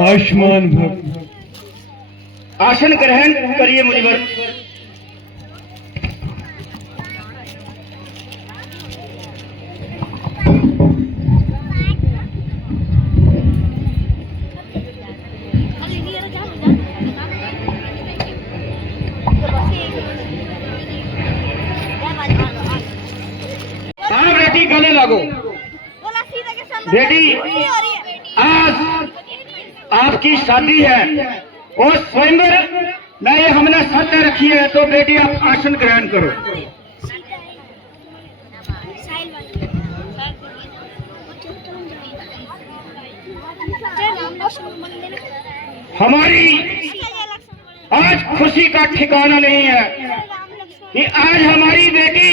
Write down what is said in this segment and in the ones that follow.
आयुष्मान भव। आसन ग्रहण करिए मुनिवर। हाँ बेटी गले लगो। बेटी आज आपकी शादी है और स्वयंवर में ये हमने शर्त रखी है, तो बेटी आप आसन ग्रहण करो। हमारी आज खुशी का ठिकाना नहीं है कि आज हमारी बेटी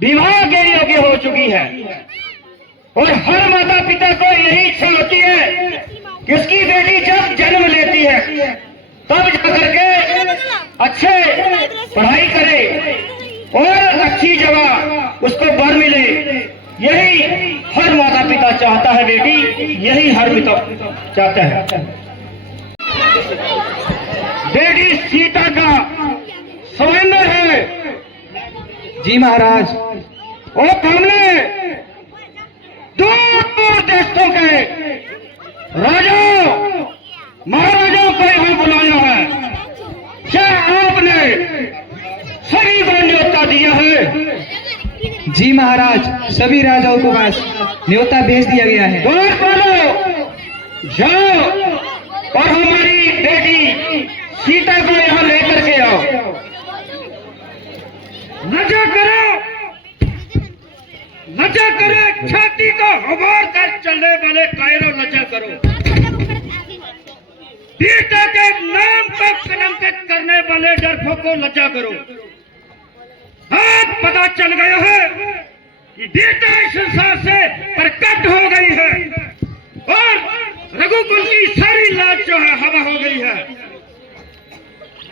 विवाह के योग्य हो चुकी है, और हर माता पिता को यही इच्छा होती है कि उसकी बेटी जब जन्म लेती है तब जाकर के अच्छे पढ़ाई करे और अच्छी जगह उसको वर मिले। यही हर माता पिता चाहता है बेटी, यही हर पिता चाहता है। बेटी सीता का स्वयंवर है। जी महाराज। और हमने दूर दूर देशों के राजाओं महाराजाओं को यहाँ बुलाया है। क्या आपने सभी को न्योता दिया है? जी महाराज, सभी राजाओं को पास न्योता भेज दिया गया है। द्वार खोलो, जाओ और हमारी बेटी सीता को यहाँ लेकर के आओ। नजर करो, नजर करो, छाती को हवार कर चलने वाले कायरों नजर करो। बेटा के नाम को कलंकित करने वाले डरपों को लज्जा करो। आज पता चल गया है कि बेटा इस संसार से प्रकट हो गई है और रघुकुल की सारी लाज जो है हवा हो गई है।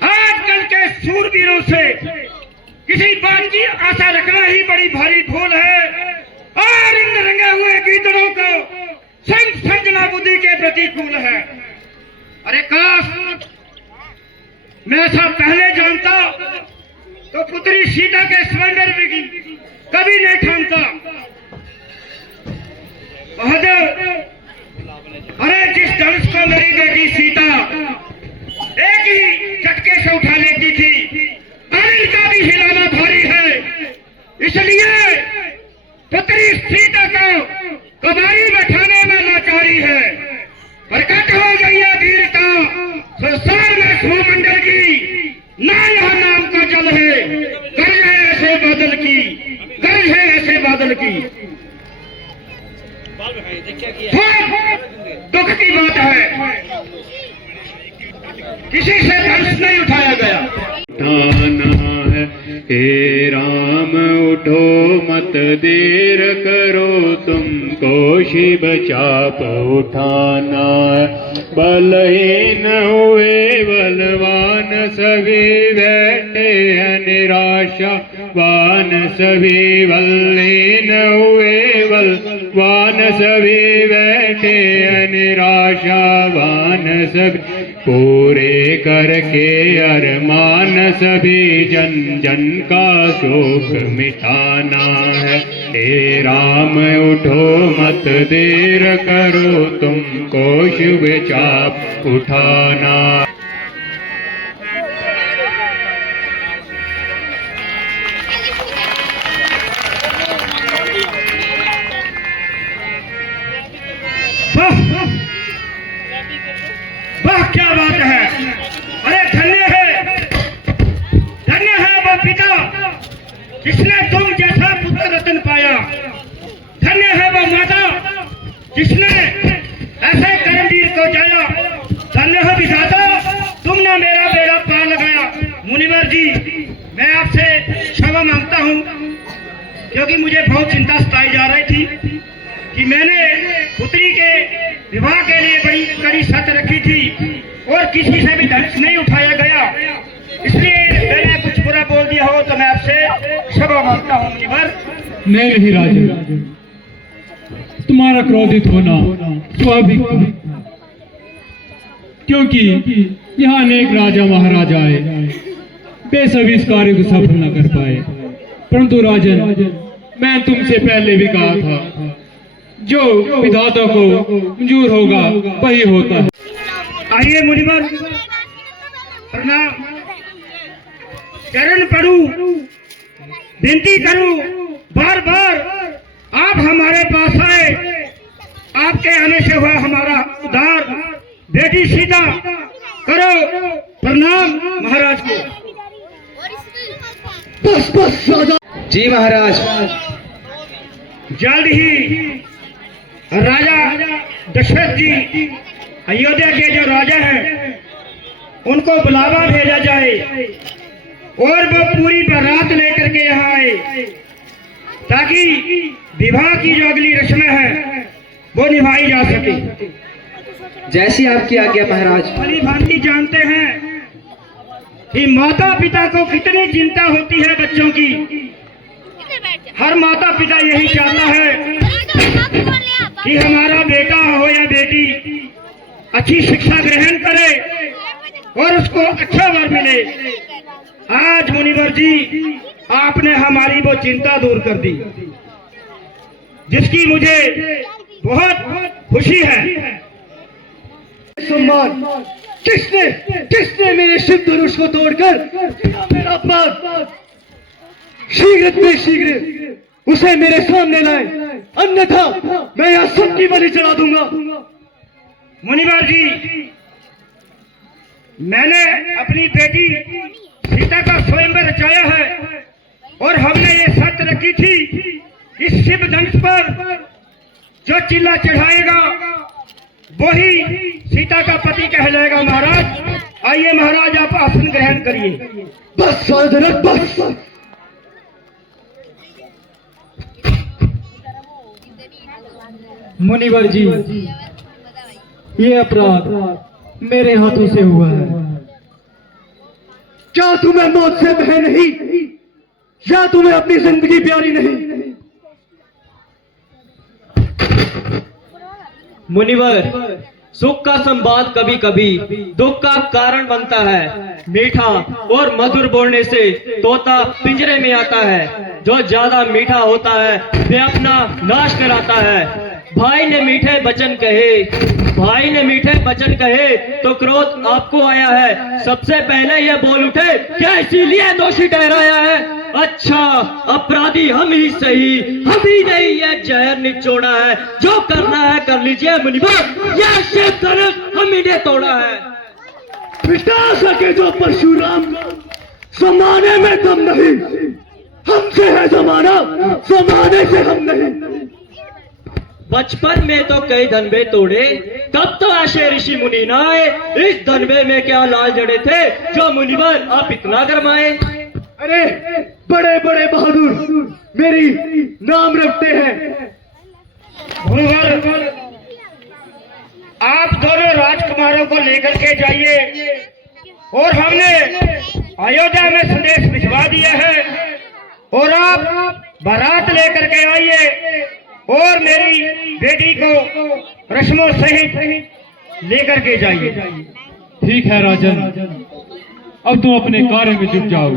आजकल के सूरवीरों से किसी बात की आशा रखना ही बड़ी भारी भूल है, और इन रंगे हुए गीदड़ों को संजना बुद्धि के प्रतिकूल है। अरे काश मैं ऐसा पहले जानता तो पुत्री सीता के स्वयंवर की कभी नहीं ठानता। अरे जिस धनुष को मेरी बेटी सीता एक ही झटके से उठा लेती थी, अनिल का भी हिलाना भारी है। इसलिए पुत्री सीता को कबारी बैठाने में लाचारी है। प्रकट हो गई है वीरता संसार में भूमंडल की, ना यहाँ नाम का जल है। गर्ज है ऐसे बादल की, गर्ज है ऐसे बादल की। दुख की बात है किसी से धनुष नहीं उठाया गया। उठाना है हे राम उठो मत देर करो, तुमको शिव चाप उठाना है। बलहीन हुए बलवान सभी बैठे हैं निराशा वान सभी, बलहीन हुए बलवान सभी बैठे हैं निराशा वान सभी, पूरे करके अरमान सभी जन जन का शोक मिटाना है। हे राम उठो मत देर करो, तुमको शुभ चाप उठाना। वाह क्या बात है। अरे धन्य है वो पिता जिसने तुम जैसा पुत्र रत्न पाया। धन्य है वो माता जिसने ऐसे कर्मवीर को जाया। धन्य है विधाता तुमने मेरा बेड़ा पार लगाया। मुनिवर जी मैं आपसे क्षमा मांगता हूँ, क्योंकि मुझे बहुत चिंता सताई जा रही थी कि मैंने पुत्री के विवाह के लिए बड़ी कड़ी शर्त रखी थी और किसी से भी धनुष नहीं उठाया गया। इसलिए मैंने कुछ बुरा बोल दिया हो तो मैं आपसे क्षमा मांगता हूँ मुनिवर। नहीं राजा, तुम्हारा क्रोधित होना स्वाभाविक है। क्योंकि यहाँ अनेक राजा महाराजाए वे सभी इस कार्य को सफल न कर पाए। परंतु राजन, मैं तुमसे पहले भी कहा था, जो विधाता को मंजूर होगा वही होता है। आइए मुनिवर, प्रणाम। चरण पड़ू, विनती करूं, बार बार आप हमारे पास आए। आपके आने से हुआ हमारा उद्धार। बेटी सीता, करो प्रणाम महाराज को। जी महाराज। जल्द ही राजा दशरथ जी, अयोध्या के जो राजा हैं, उनको बुलावा भेजा जाए और वो पूरी बारात लेकर के यहाँ आए, ताकि विवाह की जो अगली रस्में हैं वो निभाई जा सके। जैसी आपकी आज्ञा महाराज। भली भांति जानते हैं कि माता पिता को कितनी चिंता होती है बच्चों की। हर माता पिता यही चाहता है कि हमारा बेटा हो या बेटी अच्छी शिक्षा ग्रहण करे और उसको अच्छा वर मिले। आज मुनिवर जी, आपने हमारी वो चिंता दूर कर दी, जिसकी मुझे बहुत खुशी है। सम्मान किसने मेरे शिव धनुष को तोड़कर मेरा अपमान, शीघ्र उसे मेरे सामने लाए, अन्यथा मैं यहाँ सबकी बलि चढ़ा दूंगा। मुनिवर जी, मैंने अपनी बेटी सीता का स्वयंवर रचाया है और हमने ये शर्त रखी थी कि शिव धनुष पर जो चिल्ला चढ़ाएगा वही सीता का पति कहलाएगा। महाराज आइए महाराज, आप आसन ग्रहण करिए। बस जनक, बस। मुनिवर जी, ये अपराध मेरे हाथों से हुआ है। क्या तुम्हें मौत से भय नहीं, या तुम्हें अपनी जिंदगी प्यारी नहीं? मुनिवर, सुख का संवाद कभी कभी दुख का कारण बनता है। मीठा और मधुर बोलने से तोता पिंजरे में आता है। जो ज्यादा मीठा होता है वे अपना नाश कराता है। भाई ने मीठे वचन कहे तो क्रोध आपको आया है। सबसे पहले ये बोल उठे, क्या इसीलिए दोषी ठहराया है? अच्छा, अपराधी हम ही सही, हम ही नहीं ये जहर निचोड़ा है। जो करना है कर लीजिए मुनिवर, यह शिव धनुष हम ही ने तोड़ा है। मिटा सके जो परशुराम को, जमाने में दम नहीं, हमसे है जमाना, जमाने से हम नहीं। बचपन में तो कई धनबे तोड़े, तब तो ऐसे ऋषि मुनि न आए। इस धनबे में क्या लाल जड़े थे जो मुनिवर आप इतना गरमाए? अरे बड़े बड़े बहादुर मेरी नाम रखते हैं। मुनिवर, आप दोनों राजकुमारों को लेकर के जाइए और हमने अयोध्या में संदेश भिजवा दिया है, और आप बारात लेकर के आइए और मेरी बेटी को रस्मों सहित लेकर के जाइए। ठीक है राजन, अब तुम अपने कार्य में जुट जाओ।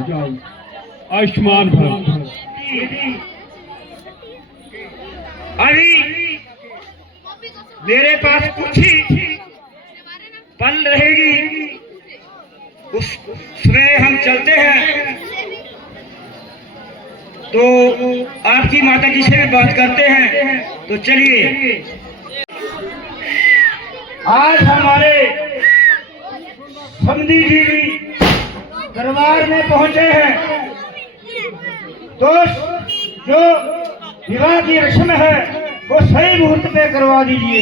आयुष्मान भव। अभी मेरे पास कुछ ही पल रहेगी, उसमें हम चलते हैं। तो आपकी माता जी से भी बात करते हैं। तो चलिए, आज हमारे समधी जी भी दरबार में पहुंचे हैं। तो जो विवाह की रस्म है वो सही मुहूर्त पे करवा दीजिए।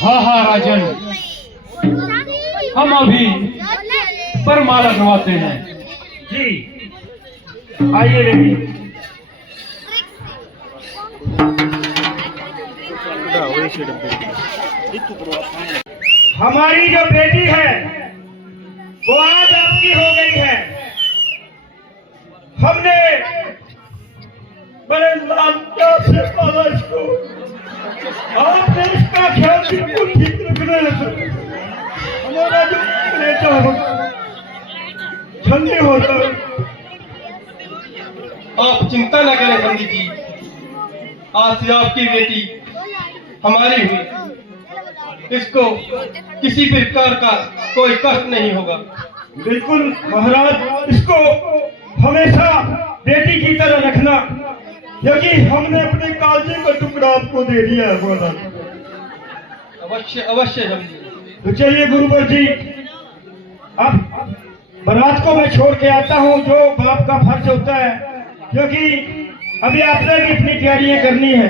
हाँ राजन, हम अभी वरमाला करवाते हैं। जी आइए बेटी। हमारी जो बेटी है वो आज आपकी हो गई है। हमने बड़े लालचा से पाला इसको। आपने इसका ख्याल बिल्कुल ठीक रखना है। मेरा जो कलेजा ठंडी होता है। आप चिंता न करें पंडित जी, आज से आपकी बेटी हमारी हुई, इसको किसी प्रकार का कोई कष्ट नहीं होगा। बिल्कुल महाराज, इसको हमेशा बेटी की तरह रखना, क्योंकि हमने अपने कालजे का टुकड़ा आपको दे दिया है महाराज। अवश्य अवश्य हम। तो चलिए गुरुवर जी, अब बारात को मैं छोड़ के आता हूँ, जो बाप का फर्ज होता है, क्योंकि अभी आपने भी अपनी तैयारियां करनी है।